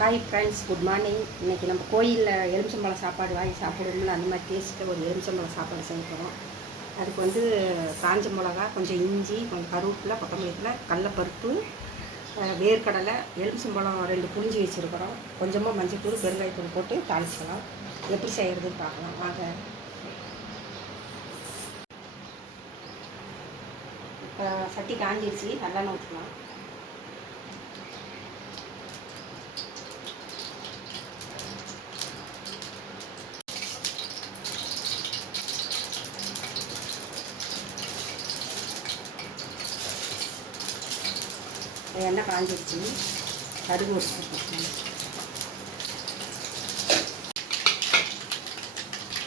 Hi friends good morning இன்றைக்கி நம்ம கோயிலில் எலுமிச்சம்பழம் சாப்பாடு வாங்கி சாப்பிடுவோம்ல அந்த மாதிரி டேஸ்ட்டில் ஒரு எலுமிச்சம்பழம் சாப்பாடு செய்கிறோம் அதுக்கு வந்து காஞ்ச மிளகா கொஞ்சம் இஞ்சி கொஞ்சம் கருவேப்பிலை கொத்தமல்லியில் கடலப்பருப்பு வேர்க்கடலை எலுமிச்சம்பழம் ரெண்டு புளிஞ்சி வச்சுருக்கிறோம். கொஞ்சமாக மஞ்சள்தூள் பெருங்காயத்தூள் போட்டு தாளிச்சிக்கலாம் எப்படி செய்கிறதுன்னு பார்க்கலாம். வாங்க. சட்டி காஞ்சிருச்சு. நல்லெண்ணெய் ஊற்றலாம் எண்ணெய் காஞ்சிருச்சு கடுகு ஒரு ஸ்பூன்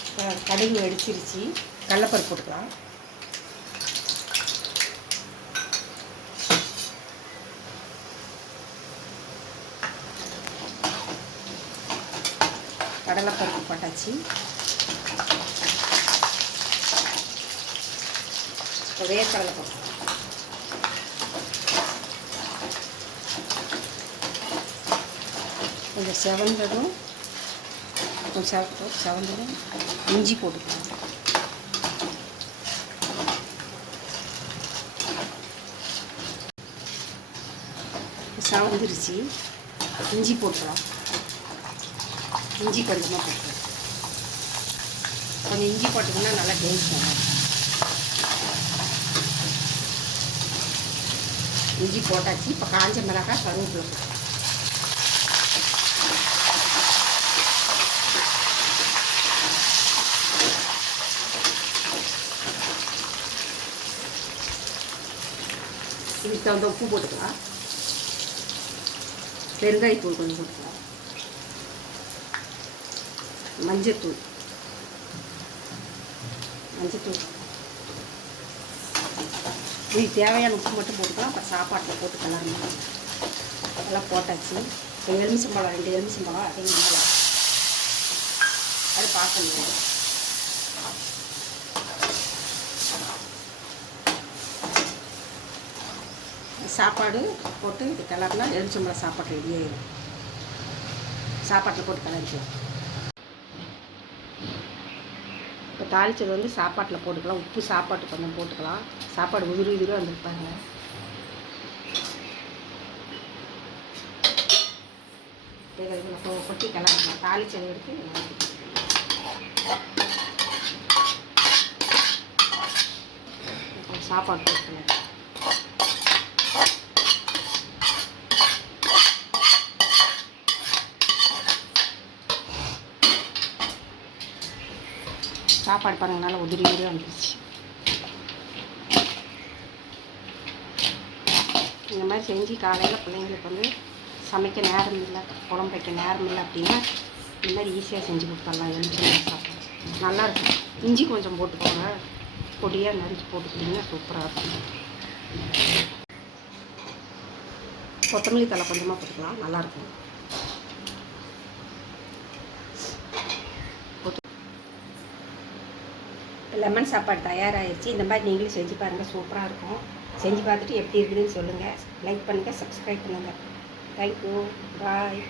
இப்போ கடுகு வெடிச்சிருச்சு. கடலப்பருப்பு போட்டுக்கலாம். கடலைப்பருப்பு போட்டாச்சு. இப்போ வேர்க்கடலை போட்டுக்கலாம். கொஞ்சம் செவந்ததும் கொஞ்சம் செவந்ததும் இஞ்சி போட்டுக்கலாம் செவந்துருச்சு. இஞ்சி போட்டுக்கலாம் இஞ்சி கொஞ்சமாக போட்டுக்கலாம் கொஞ்சம் இஞ்சி போட்டுக்கோன்னா நல்லா டேஸ்ட் வரும் இஞ்சி போட்டாச்சு. இப்போ காஞ்ச மிளகாய் கருவேப்பிலை இதுக்கு தகுந்த உப்பு போட்டுக்கலாம் பெருங்காயத்தூள் கொஞ்சம் போட்டுக்கலாம் மஞ்சத்தூள் மஞ்சத்தூள் இதுக்கு தேவையான உப்பு மட்டும் போட்டுக்கலாம் அப்புறம் சாப்பாட்டில் போட்டு கலரணும் அதெல்லாம் போட்டாச்சு இப்போ எலுமிச்சம்பழம் ரெண்டு எலுமிச்சம்பழம் அதே மேலே அது பார்க்கணும் சாப்பாடு போட்டு இது கலர்னா எலுமிச்சம்பழம் சாப்பாடு ரெடி ஆயிடும் சாப்பாட்டில் போட்டு கலரிக்கலாம் இப்போ தாளிச்சது வந்து சாப்பாட்டில் போட்டுக்கலாம். உப்பு சாப்பாட்டு கொஞ்சம் போட்டுக்கலாம். சாப்பாடு உதிரி உதிரி வந்துருப்பாங்க. கொட்டி கலரிக்கலாம் தாளிச்சது எடுத்து சாப்பாடு போட்டுக்கலாம் சாப்பாடு பாருங்கனால உதிரி உதிரி வந்துருச்சு. இந்த மாதிரி செஞ்சு காலையில் பிள்ளைங்களுக்கு வந்து சமைக்க நேரம் இல்லை குழம்பு வைக்க நேரம் இல்லை அப்படின்னா இந்த மாதிரி ஈஸியாக செஞ்சு கொடுத்துடலாம் எலுமிச்சை சாப்பாடு நல்லாயிருக்கும் இஞ்சி கொஞ்சம் போட்டுக்கோங்க. பொடியாக நறுக்கி போட்டுக்கிட்டிங்கன்னா சூப்பராக இருக்கும். கொத்தமல்லி தலை கொஞ்சமாக போட்டுக்கலாம். நல்லாயிருக்கும் லெமன் சாப்பாடு தயாராகிடுச்சு இந்த மாதிரி நீங்களும் செஞ்சு பாருங்கள் சூப்பராக இருக்கும். செஞ்சு பார்த்துட்டு எப்படி இருக்குதுன்னு சொல்லுங்கள் லைக் பண்ணுங்கள் சப்ஸ்கிரைப் பண்ணுங்கள் தேங்க்யூ பாய்